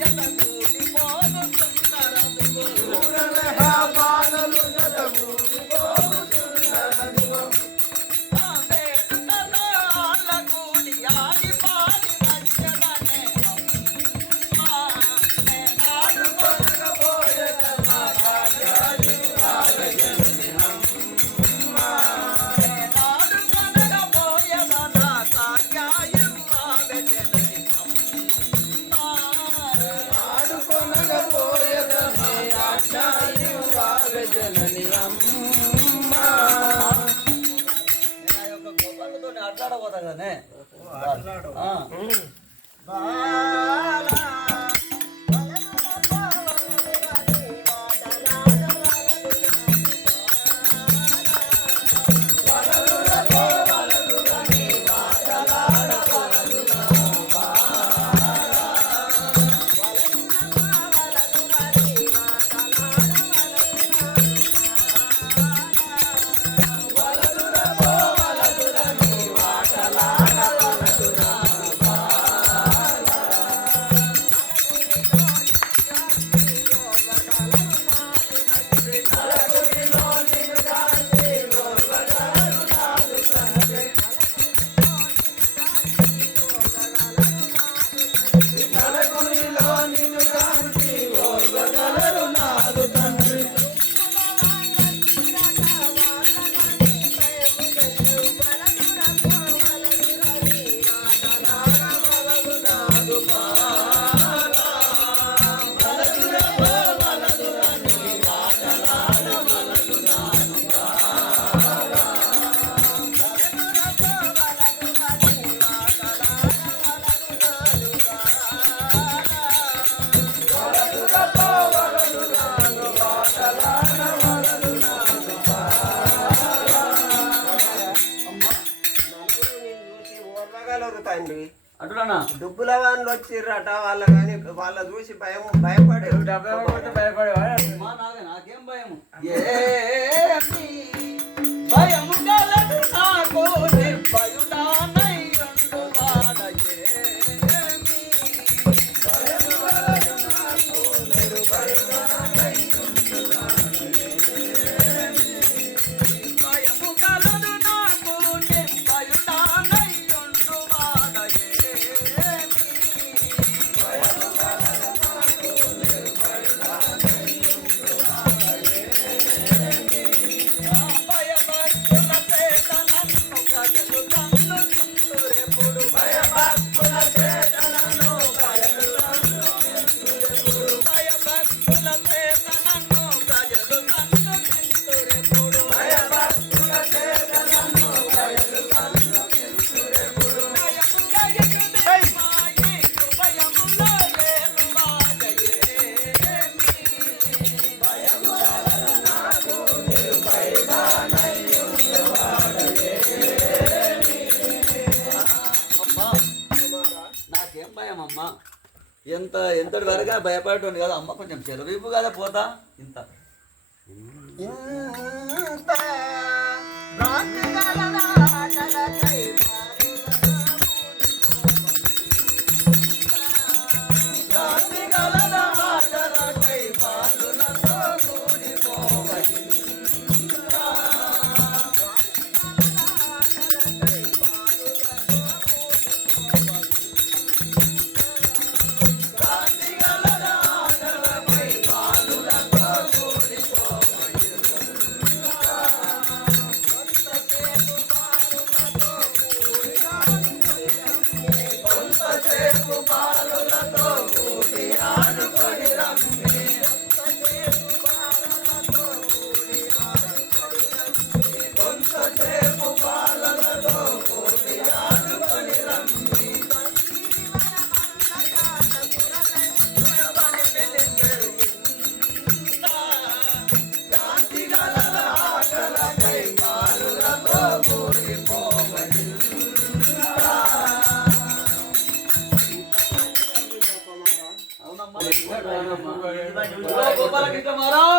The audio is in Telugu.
Yes, I తండ్రి అటులనా? దుబ్బుల వాళ్ళు వచ్చిర్రట వాళ్ళ కానీ వాళ్ళ చూసి భయం భయపడే మా నాగే నాకేం భయము? నాకు. భయం అమ్మ ఎంత ఎంతటి వరకు భయపడటం కదా అమ్మ కొంచెం చెలవీపు కదా పోతా. ఇంత. ఇంత. గోపాలకృష్ణ మహారాజ్